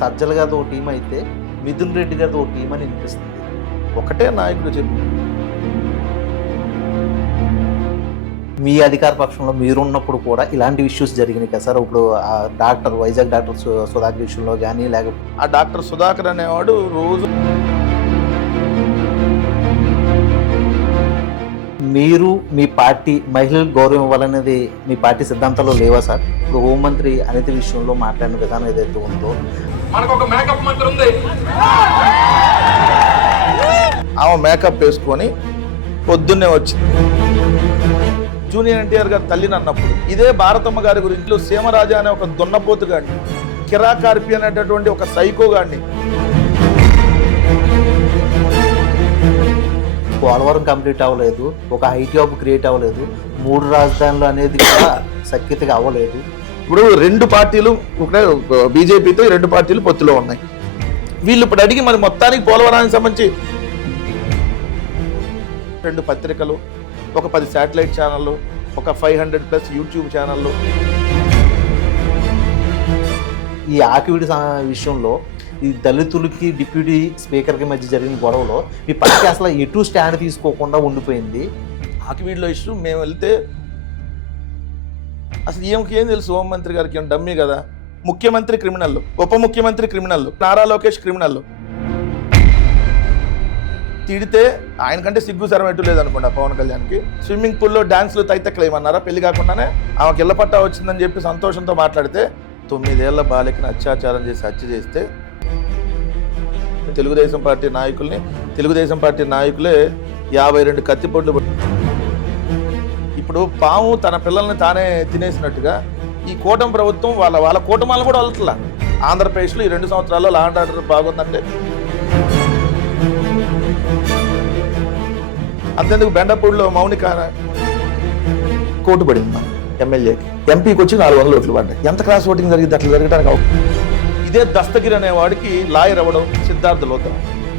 సజ్జల గారితో ఒక టీం అయితే మిథున్ రెడ్డి గారితో ఒక టీం అని వినిపిస్తుంది. ఒకటే నాయకుడు చెప్పి మీ అధికార పక్షంలో మీరున్నప్పుడు కూడా ఇలాంటి ఇష్యూస్ జరిగినాయి కదా సార్? ఇప్పుడు ఆ డాక్టర్ వైజాగ్ డాక్టర్ సుధాకర్ విషయంలో కానీ లేకపోతే ఆ డాక్టర్ సుధాకర్ అనేవాడు రోజు మీరు మీ పార్టీ మహిళలకు గౌరవం ఇవ్వాలనేది మీ పార్టీ సిద్ధాంతాల్లో లేవా సార్? ఇప్పుడు హోంమంత్రి అనిత విషయంలో మాట్లాడిన విధానం ఏదైతే ఉందో, మనకు ఒక మేకప్ మంత్రి ఉంది. ఆమె మేకప్ వేసుకొని పొద్దున్నే వచ్చింది. జూనియర్ ఎన్టీఆర్ గారు తల్లిని అన్నప్పుడు ఇదే భారతమ్మ గారి గురించి సీమరాజా అనే ఒక దున్నపోతు గాడిని, కిరాకార్పి అనేటటువంటి ఒక సైకో గాడిని, పోలవరం కంప్లీట్ అవ్వలేదు, ఒక ఐటీ హబ్ క్రియేట్ అవ్వలేదు, 3 రాజధానులు అనేది కూడా సఖ్యతగా అవ్వలేదు. ఇప్పుడు 2 పార్టీలు ఒకటే బీజేపీతో 2 పార్టీలు పొత్తులో ఉన్నాయి. వీళ్ళు ఇప్పుడు అడిగి మరి మొత్తానికి పోలవరానికి సంబంధించి 2 పత్రికలు, ఒక 10 శాటిలైట్ ఛానళ్ళు, ఒక 500+ యూట్యూబ్ ఛానళ్ళు. ఈ ఆకివీడి విషయంలో ఈ దళితులకి డిప్యూటీ స్పీకర్కి మధ్య జరిగిన గొడవలో మీ పార్టీ అసలు ఎటు స్టాండ్ తీసుకోకుండా ఉండిపోయింది. ఆకివీడిలో ఇష్యూ మేము వెళ్తే అసలు ఏం తెలుసు? హోంమంత్రి గారికి ఏం డమ్మీ కదా? ముఖ్యమంత్రి క్రిమినల్, ఉప ముఖ్యమంత్రి క్రిమినల్, నారా లోకేష్ క్రిమినల్. తిడితే ఆయన కంటే సిగ్గు సరం ఎటు లేదనుకోండి పవన్ కళ్యాణ్కి. స్విమ్మింగ్ పూల్లో డాన్స్లు తైతక్కలేమన్నారా పెళ్లి కాకుండానే? ఆమెకి ఇళ్ల పట్టా వచ్చిందని చెప్పి సంతోషంతో మాట్లాడితే 9 ఏళ్ల బాలికను అత్యాచారం చేసి హత్య చేస్తే తెలుగుదేశం పార్టీ నాయకులే 52 కత్తిపోట్లు. ఇప్పుడు పాము తన పిల్లల్ని తానే తినేసినట్టుగా ఈ కూటమి ప్రభుత్వం వాళ్ళ కూటమాలను కూడా వదలట్లా. ఆంధ్రప్రదేశ్లో ఈ 2 సంవత్సరాల్లో లా అండ్ ఆర్డర్ బాగుందంటే అంతేందుకు బెండపూడిలో మౌనిక కోర్టు పడింది ఎమ్మెల్యేకి, ఎంపీకి వచ్చి 400 ఓట్లు పడ్డాయి. ఎంత క్రాస్ ఓటింగ్ జరిగింది? అట్లా జరగడానికి ఇదే దస్తగిరి అనేవాడికి లాయర్ ఎవడు? సిద్ధార్థ లోత్రా.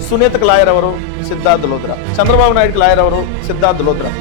సునీతకి లాయర్ ఎవరు? సిద్ధార్థ లోత్రా. చంద్రబాబు నాయుడుకి లాయర్ ఎవరు? సిద్ధార్థ లోత్రా.